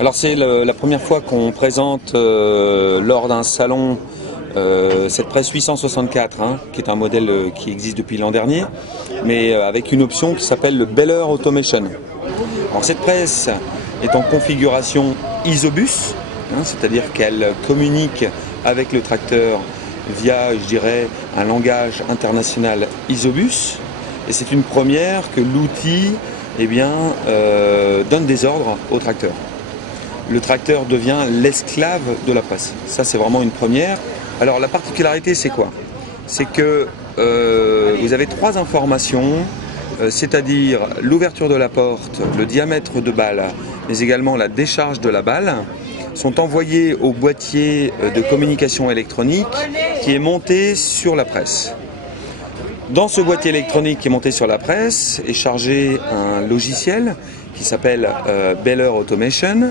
Alors c'est la première fois qu'on présente lors d'un salon cette presse 864, qui est un modèle qui existe depuis l'an dernier, mais avec une option qui s'appelle le Beller Automation. Alors cette presse est en configuration isobus, c'est-à-dire qu'elle communique avec le tracteur via, je dirais, un langage international isobus, et c'est une première que l'outil donne des ordres au tracteur. Le tracteur devient l'esclave de la presse. Ça, c'est vraiment une première. Alors, la particularité, c'est quoi? C'est que vous avez trois informations, c'est-à-dire l'ouverture de la porte, le diamètre de balle, mais également la décharge de la balle, sont envoyées au boîtier de communication électronique qui est monté sur la presse. Dans ce boîtier électronique qui est monté sur la presse est chargé un logiciel qui s'appelle Beller Automation,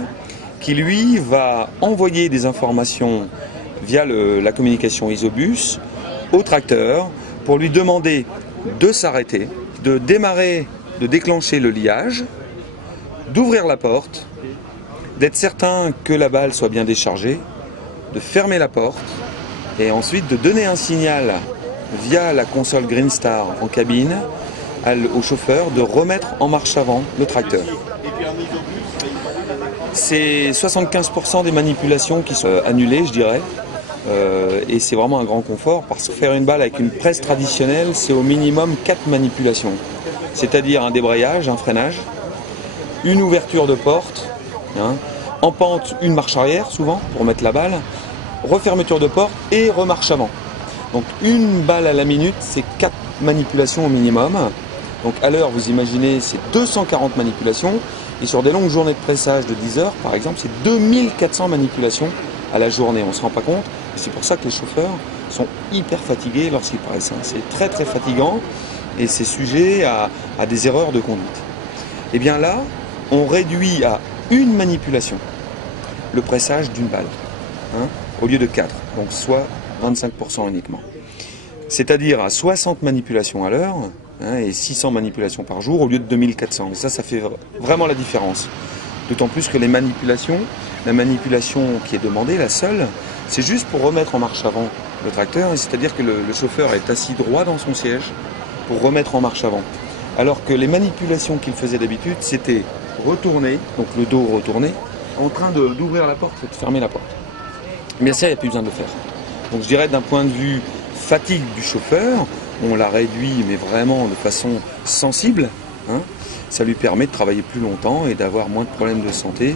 qui lui va envoyer des informations via la communication isobus au tracteur pour lui demander de s'arrêter, de démarrer, de déclencher le liage, d'ouvrir la porte, d'être certain que la balle soit bien déchargée, de fermer la porte et ensuite de donner un signal via la console Greenstar en cabine au chauffeur de remettre en marche avant le tracteur. C'est 75% des manipulations qui sont annulées, je dirais, et c'est vraiment un grand confort parce que faire une balle avec une presse traditionnelle, c'est au minimum 4 manipulations, c'est-à-dire un débrayage, un freinage, une ouverture de porte, en pente une marche arrière souvent pour mettre la balle, refermeture de porte et remarche avant. Donc une balle à la minute, c'est 4 manipulations au minimum. Donc à l'heure, vous imaginez, c'est 240 manipulations. Et sur des longues journées de pressage de 10 heures, par exemple, c'est 2400 manipulations à la journée. On ne se rend pas compte. Et c'est pour ça que les chauffeurs sont hyper fatigués lorsqu'ils pressent. C'est très très fatigant et c'est sujet à des erreurs de conduite. Et bien là, on réduit à une manipulation le pressage d'une balle, au lieu de 4, donc soit 25% uniquement. C'est-à-dire à 60 manipulations à l'heure et 600 manipulations par jour au lieu de 2400. Et ça fait vraiment la différence. D'autant plus que la manipulation qui est demandée, la seule, c'est juste pour remettre en marche avant le tracteur, c'est-à-dire que le chauffeur est assis droit dans son siège pour remettre en marche avant. Alors que les manipulations qu'il faisait d'habitude, c'était retourner, donc le dos retourné, en train d'ouvrir la porte et de fermer la porte. Mais ça, il n'y a plus besoin de le faire. Donc je dirais d'un point de vue fatigue du chauffeur, on la réduit mais vraiment de façon sensible. Ça lui permet de travailler plus longtemps et d'avoir moins de problèmes de santé.